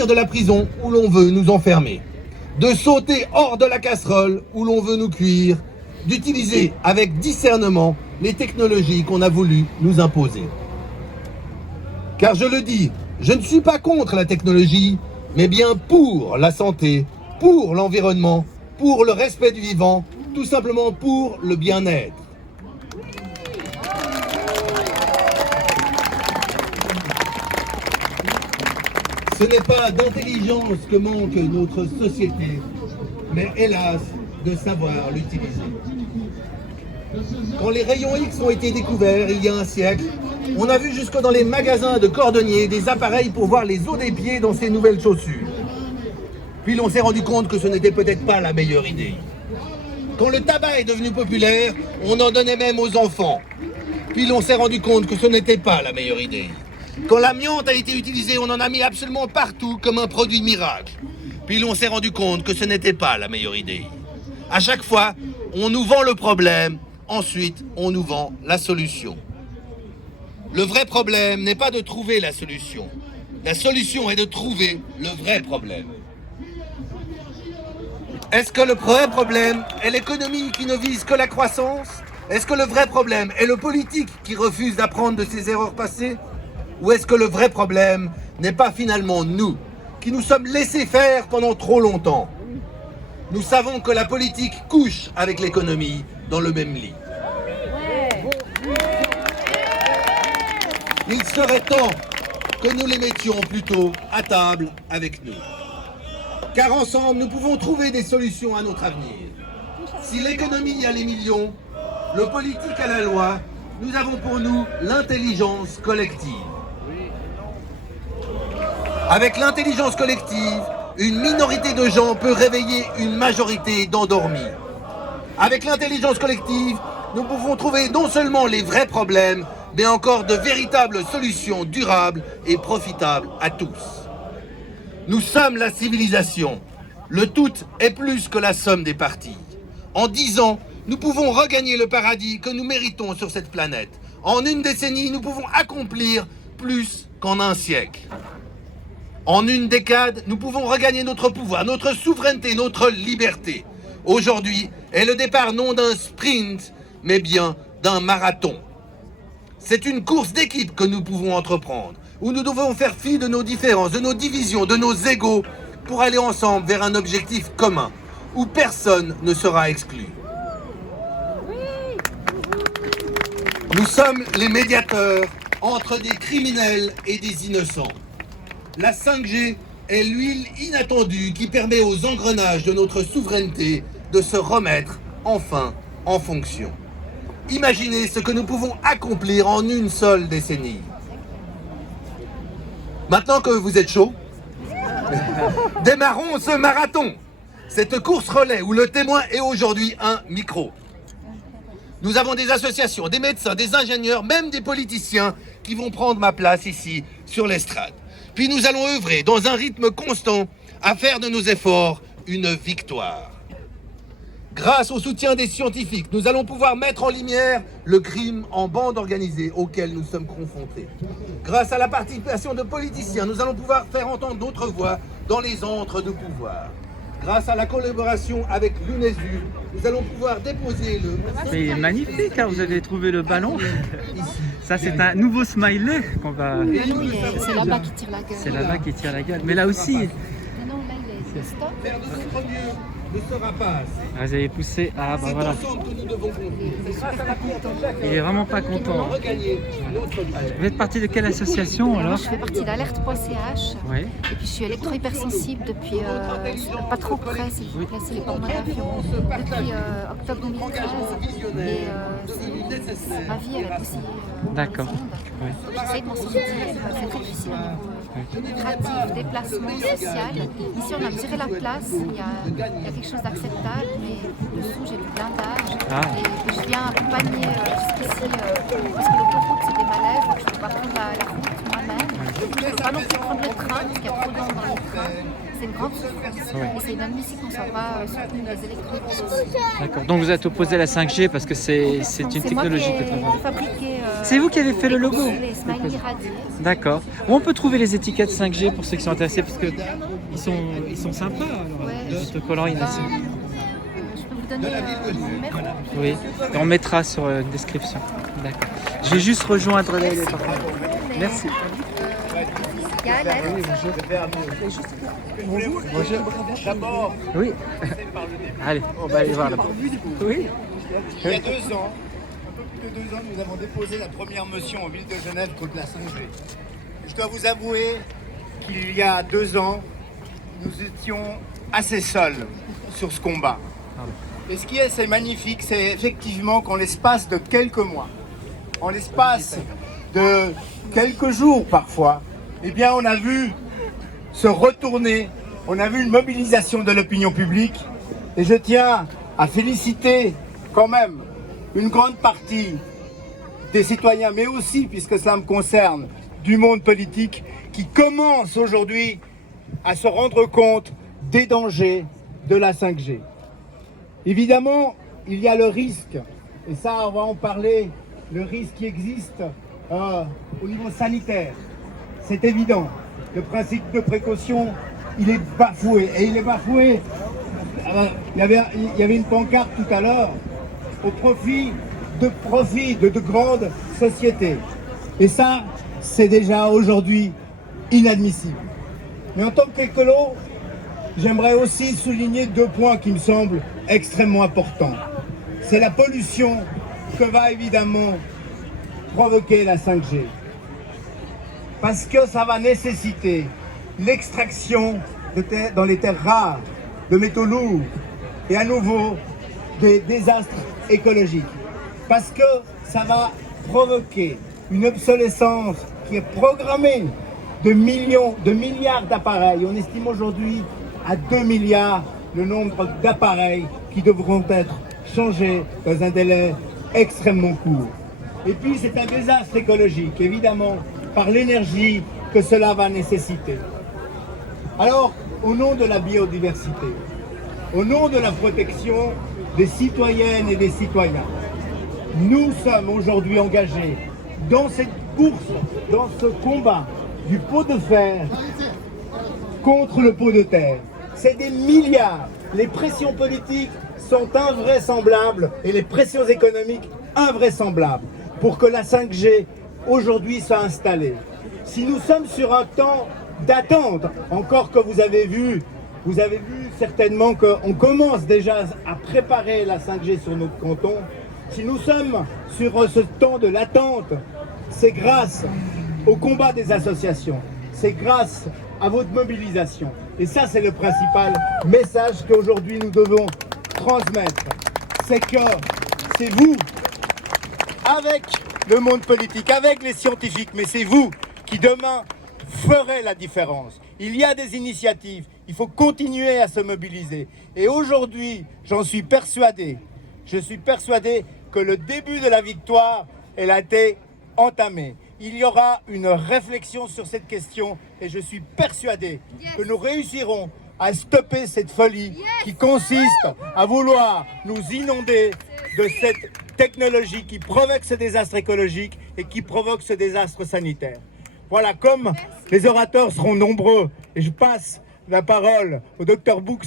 sortir de la prison où l'on veut nous enfermer, de sauter hors de la casserole où l'on veut nous cuire, d'utiliser avec discernement les technologies qu'on a voulu nous imposer. Car je le dis, je ne suis pas contre la technologie, mais bien pour la santé, pour l'environnement, pour le respect du vivant, tout simplement pour le bien-être. Ce n'est pas d'intelligence que manque notre société, mais hélas, de savoir l'utiliser. Quand les rayons X ont été découverts il y a un siècle, on a vu jusque dans les magasins de cordonniers des appareils pour voir les os des pieds dans ces nouvelles chaussures. Puis l'on s'est rendu compte que ce n'était peut-être pas la meilleure idée. Quand le tabac est devenu populaire, on en donnait même aux enfants. Puis l'on s'est rendu compte que ce n'était pas la meilleure idée. Quand l'amiante a été utilisée, on en a mis absolument partout comme un produit miracle. Puis l'on s'est rendu compte que ce n'était pas la meilleure idée. À chaque fois, on nous vend le problème, ensuite on nous vend la solution. Le vrai problème n'est pas de trouver la solution. La solution est de trouver le vrai problème. Est-ce que le vrai problème est l'économie qui ne vise que la croissance? Est-ce que le vrai problème est le politique qui refuse d'apprendre de ses erreurs passées? Ou est-ce que le vrai problème n'est pas finalement nous, qui nous sommes laissés faire pendant trop longtemps? Nous savons que la politique couche avec l'économie dans le même lit. Il serait temps que nous les mettions plutôt à table avec nous. Car ensemble, nous pouvons trouver des solutions à notre avenir. Si l'économie a les millions, le politique a la loi, nous avons pour nous l'intelligence collective. Avec l'intelligence collective, une minorité de gens peut réveiller une majorité d'endormis. Avec l'intelligence collective, nous pouvons trouver non seulement les vrais problèmes, mais encore de véritables solutions durables et profitables à tous. Nous sommes la civilisation. Le tout est plus que la somme des parties. En 10 ans, nous pouvons regagner le paradis que nous méritons sur cette planète. En une décennie, nous pouvons accomplir plus qu'en un siècle. En une décade, nous pouvons regagner notre pouvoir, notre souveraineté, notre liberté. Aujourd'hui est le départ non d'un sprint, mais bien d'un marathon. C'est une course d'équipe que nous pouvons entreprendre, où nous devons faire fi de nos différences, de nos divisions, de nos égos, pour aller ensemble vers un objectif commun, où personne ne sera exclu. Nous sommes les médiateurs entre des criminels et des innocents. La 5G est l'huile inattendue qui permet aux engrenages de notre souveraineté de se remettre enfin en fonction. Imaginez ce que nous pouvons accomplir en une seule décennie. Maintenant que vous êtes chaud, démarrons ce marathon, cette course relais où le témoin est aujourd'hui un micro. Nous avons des associations, des médecins, des ingénieurs, même des politiciens qui vont prendre ma place ici sur l'estrade. Puis nous allons œuvrer dans un rythme constant à faire de nos efforts une victoire. Grâce au soutien des scientifiques, nous allons pouvoir mettre en lumière le crime en bande organisée auquel nous sommes confrontés. Grâce à la participation de politiciens, nous allons pouvoir faire entendre notre voix dans les antres de pouvoir. Grâce à la collaboration avec l'UNESU, nous allons pouvoir déposer le... C'est magnifique, hein, vous avez trouvé le ballon. Ça, c'est un nouveau smiley qu'on va... C'est là-bas qui tire la gueule. C'est là-bas qui tire la gueule. Mais là aussi... Non, là, il est stop. Faire de notre mieux ne sera pas assez. Ah, vous avez poussé... Ah, bah C'est voilà. ensemble que nous devons conduire. C'est grâce à la confiance en chacun Il est vraiment pas content. que regagner notre vie. Vous êtes parti de quelle association Moi, alors? je fais partie d'alerte.ch. Oui. Et puis je suis électro-hypersensible depuis, pas trop près, s'il vous plaît, c'est les pornographies, depuis octobre 2013. Et ma vie, elle est aussi D'accord. Oui. j'essaie de m'en sortir, c'est très difficile au niveau créatif, déplacement, social. Ici, on a mesuré la place, il y a quelque chose d'acceptable, mais dessous, j'ai du blindage. Ah. Et je viens accompagner jusqu'ici, parce que l'autoroute, c'est des malaises, donc je ne peux pas prendre la route moi-même. Je ne peux pas non plus prendre le train, parce qu'il y a trop de gens dans les trains. C'est une grande souffrance. Ouais. Et c'est inadmissible qu'on ne soit pas soutenu des électrolytes. D'accord. Donc vous êtes opposé à la 5G parce que c'est une C'est moi technologie qui qui est ai très... fabriqué C'est vous qui avez fait le logo? Les smileys radiés. D'accord. Où on peut trouver les étiquettes 5G pour ceux qui sont intéressés, parce que ils sont sympas. Alors, Ouais. le autocollant, il est assez... Je peux vous donner mon numéro. Oui, et on mettra sur la description. D'accord. Je vais juste rejoindre les partenaires. Merci. Galette. D'abord, Oui. Allez, on va aller voir là-bas. Oui. il y a 2 ans, un peu plus de 2 ans, nous avons déposé la première motion en ville de Genève contre la 5G. Je dois vous avouer qu'il y a 2 ans, nous étions assez seuls sur ce combat. Et ce qui est assez magnifique, c'est effectivement qu'en l'espace de quelques mois, en l'espace de quelques jours parfois, eh bien on a vu se retourner, on a vu une mobilisation de l'opinion publique. Et je tiens à féliciter quand même une grande partie des citoyens, mais aussi, puisque cela me concerne, du monde politique, qui commence aujourd'hui à se rendre compte des dangers de la 5G. Évidemment, il y a le risque, et ça on va en parler, le risque qui existe au niveau sanitaire. C'est évident, le principe de précaution, il est bafoué, et il est bafoué. Il y avait une pancarte tout à l'heure au profit de grandes sociétés. Et ça, c'est déjà aujourd'hui inadmissible. Mais en tant qu'écolo, j'aimerais aussi souligner 2 points qui me semblent extrêmement importants. C'est la pollution que va évidemment provoquer la 5G. Parce que ça va nécessiter l'extraction dans les terres rares de métaux lourds et à nouveau des désastres écologiques. Parce que ça va provoquer une obsolescence qui est programmée de milliards d'appareils. On estime aujourd'hui à 2 milliards le nombre d'appareils qui devront être changés dans un délai extrêmement court. Et puis c'est un désastre écologique, évidemment, par l'énergie que cela va nécessiter. Alors, au nom de la biodiversité, au nom de la protection des citoyennes et des citoyens, nous sommes aujourd'hui engagés dans cette course, dans ce combat du pot de fer contre le pot de terre. C'est des milliards. Les pressions politiques sont invraisemblables et les pressions économiques invraisemblables pour que la 5G aujourd'hui soit installée. Si nous sommes sur un temps d'attente, encore que vous avez vu certainement qu'on commence déjà à préparer la 5G sur notre canton. Si nous sommes sur ce temps de l'attente, c'est grâce au combat des associations, c'est grâce à votre mobilisation. Et ça, c'est le principal message qu'aujourd'hui nous devons transmettre. C'est que c'est vous, avec le monde politique, avec les scientifiques, mais c'est vous qui demain ferez la différence. Il y a des initiatives, il faut continuer à se mobiliser. Et aujourd'hui, je suis persuadé que le début de la victoire, elle a été entamée. Il y aura une réflexion sur cette question et je suis persuadé que nous réussirons à stopper cette folie qui consiste à vouloir nous inonder de cette technologie qui provoque ce désastre écologique et qui provoque ce désastre sanitaire. Voilà, comme les orateurs seront nombreux, et je passe la parole au docteur Boux,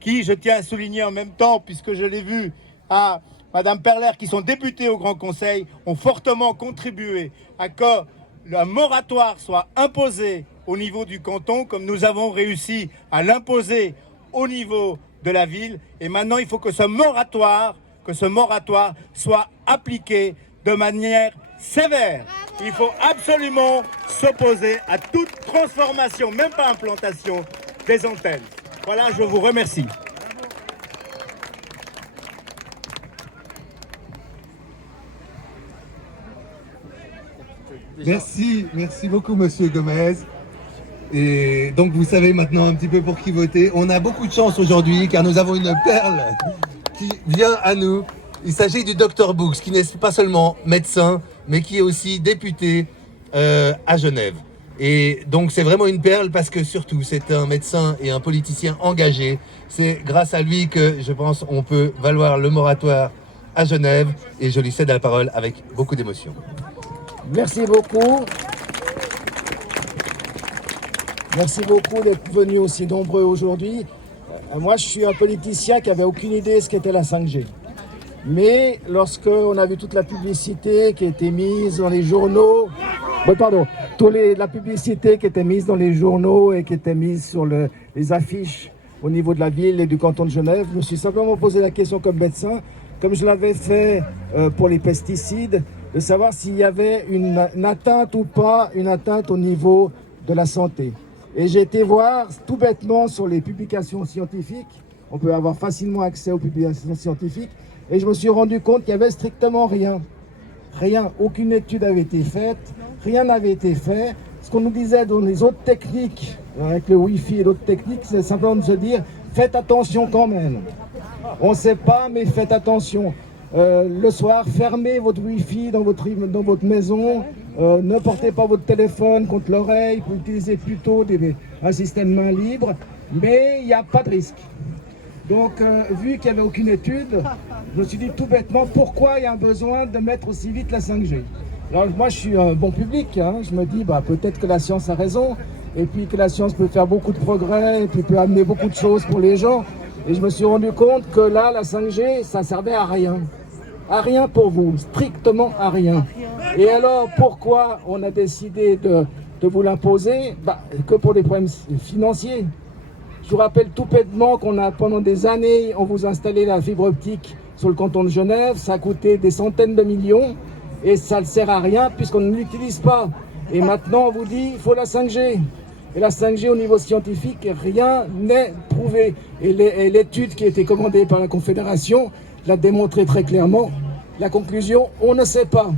qui, je tiens à souligner en même temps, puisque je l'ai vu, à Madame Perler, qui sont députés au Grand Conseil, ont fortement contribué à que le moratoire soit imposé au niveau du canton, comme nous avons réussi à l'imposer au niveau de la ville. Et maintenant, il faut que ce moratoire soit appliqué de manière sévère. Il faut absolument s'opposer à toute transformation, même pas implantation, des antennes. Voilà, je vous remercie. Merci beaucoup Monsieur Gomez. Et donc vous savez maintenant un petit peu pour qui voter. On a beaucoup de chance aujourd'hui car nous avons une perle qui vient à nous. Il s'agit du Dr Boux, qui n'est pas seulement médecin, mais qui est aussi député à Genève. Et donc c'est vraiment une perle parce que surtout c'est un médecin et un politicien engagé. C'est grâce à lui que je pense on peut valoir le moratoire à Genève et je lui cède la parole avec beaucoup d'émotion. Merci beaucoup. Merci beaucoup d'être venus aussi nombreux aujourd'hui. Moi, je suis un politicien qui n'avait aucune idée de ce qu'était la 5G. Mais lorsqu'on a vu toute la publicité qui était mise dans les journaux, la publicité qui était mise dans les journaux et qui était mise sur les affiches au niveau de la ville et du canton de Genève, je me suis simplement posé la question comme médecin, comme je l'avais fait pour les pesticides, de savoir s'il y avait une atteinte ou pas, une atteinte au niveau de la santé. Et j'ai été voir tout bêtement sur les publications scientifiques, on peut avoir facilement accès aux publications scientifiques, et je me suis rendu compte qu'il n'y avait strictement rien. Rien, aucune étude avait été faite, rien n'avait été fait. Ce qu'on nous disait dans les autres techniques, avec le Wi-Fi et d'autres techniques, c'est simplement de se dire, faites attention quand même. On ne sait pas, mais faites attention. Le soir, fermez votre Wi-Fi dans votre maison, ne portez pas votre téléphone contre l'oreille, vous utilisez plutôt un système main libre, mais il n'y a pas de risque. Donc, vu qu'il n'y avait aucune étude, je me suis dit tout bêtement, pourquoi il y a un besoin de mettre aussi vite la 5G? Alors moi, je suis un bon public, hein. Je me dis, peut-être que la science a raison, et puis que la science peut faire beaucoup de progrès, et puis peut amener beaucoup de choses pour les gens. Et je me suis rendu compte que là, la 5G, ça servait à rien. À rien pour vous, strictement à rien. Et alors, pourquoi on a décidé de vous l'imposer? Que pour des problèmes financiers. Je vous rappelle tout bêtement qu'on a, pendant des années, on vous a installé la fibre optique sur le canton de Genève, ça a coûté des centaines de millions, et ça ne sert à rien puisqu'on ne l'utilise pas. Et maintenant, on vous dit, il faut la 5G. Et la 5G, au niveau scientifique, rien n'est prouvé. Et l'étude qui a été commandée par la Confédération l'a démontré très clairement. La conclusion, on ne sait pas.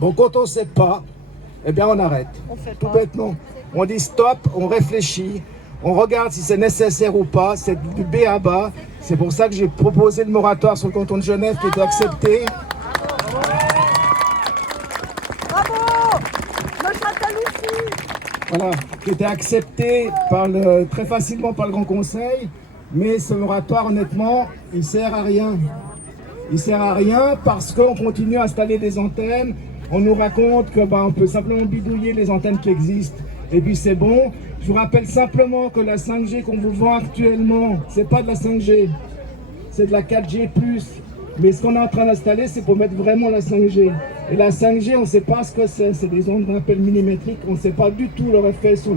Donc quand on ne sait pas, eh bien on arrête. Tout bêtement. On dit stop, on réfléchit, on regarde si c'est nécessaire ou pas, c'est du B à bas. C'est pour ça que j'ai proposé le moratoire sur le canton de Genève qui était accepté. Bravo, le Châteloupi. Voilà, qui était accepté très facilement par le Grand Conseil. Mais ce moratoire, honnêtement, il ne sert à rien. Il ne sert à rien parce qu'on continue à installer des antennes. On nous raconte qu'on peut simplement bidouiller les antennes qui existent. Et puis c'est bon. Je vous rappelle simplement que la 5G qu'on vous vend actuellement, c'est pas de la 5G. C'est de la 4G+. Mais ce qu'on est en train d'installer, c'est pour mettre vraiment la 5G. Et la 5G, on ne sait pas ce que c'est. C'est des ondes qu'on appelle millimétriques. On ne sait pas du tout leur effet sur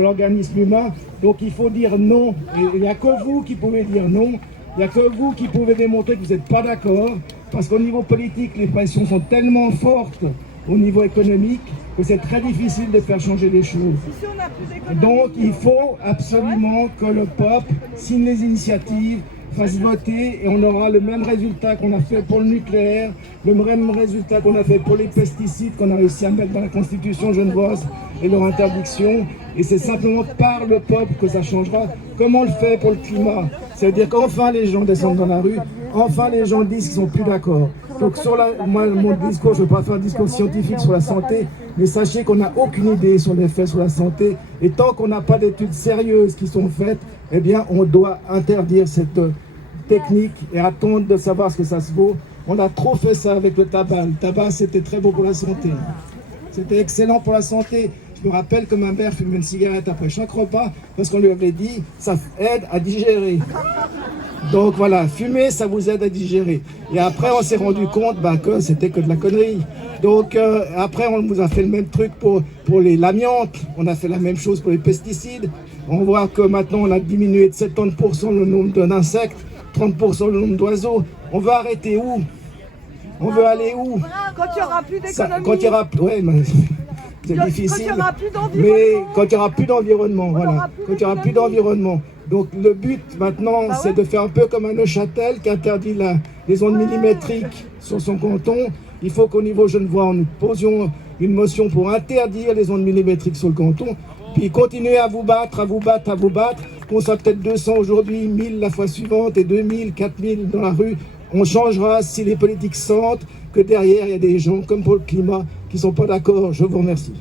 l'organisme humain. Donc il faut dire non. Et il n'y a que vous qui pouvez dire non. Il n'y a que vous qui pouvez démontrer que vous n'êtes pas d'accord. Parce qu'au niveau politique, les pressions sont tellement fortes au niveau économique que c'est très difficile de faire changer les choses. Donc il faut absolument que le peuple signe les initiatives, fasse voter et on aura le même résultat qu'on a fait pour le nucléaire, le même résultat qu'on a fait pour les pesticides qu'on a réussi à mettre dans la Constitution genevoise et leur interdiction. Et c'est simplement par le peuple que ça changera. Comme on le fait pour le climat. C'est-à-dire qu'enfin les gens descendent dans la rue, enfin les gens disent qu'ils ne sont plus d'accord. Donc moi, mon discours, je ne veux pas faire un discours scientifique sur la santé, mais sachez qu'on n'a aucune idée sur l'effet sur la santé. Et tant qu'on n'a pas d'études sérieuses qui sont faites, eh bien on doit interdire cette technique et attendre de savoir ce que ça se vaut. On a trop fait ça avec le tabac. Le tabac, c'était très bon pour la santé. C'était excellent pour la santé. Je me rappelle que ma mère fumait une cigarette après chaque repas parce qu'on lui avait dit ça aide à digérer. Donc voilà, fumer, ça vous aide à digérer. Et après, on s'est rendu compte que c'était que de la connerie. Donc après, on nous a fait le même truc pour l'amiante. On a fait la même chose pour les pesticides. On voit que maintenant, on a diminué de 70% le nombre d'insectes, 30% le nombre d'oiseaux. On veut arrêter où? On veut aller où? Quand il n'y aura plus d'économie. Quand il y aura... Ouais, mais... C'est difficile, mais quand il n'y aura plus d'environnement, voilà. Quand il n'y aura plus d'environnement. Donc le but maintenant, c'est de faire un peu comme à Neuchâtel qui interdit les ondes millimétriques sur son canton. Il faut qu'au niveau genevois, nous posions une motion pour interdire les ondes millimétriques sur le canton. Puis continuer à vous battre, à vous battre, à vous battre. Qu'on soit peut-être 200 aujourd'hui, 1000 la fois suivante et 2000, 4000 dans la rue. On changera si les politiques sentent que derrière, il y a des gens, comme pour le climat, qui ne sont pas d'accord. Je vous remercie.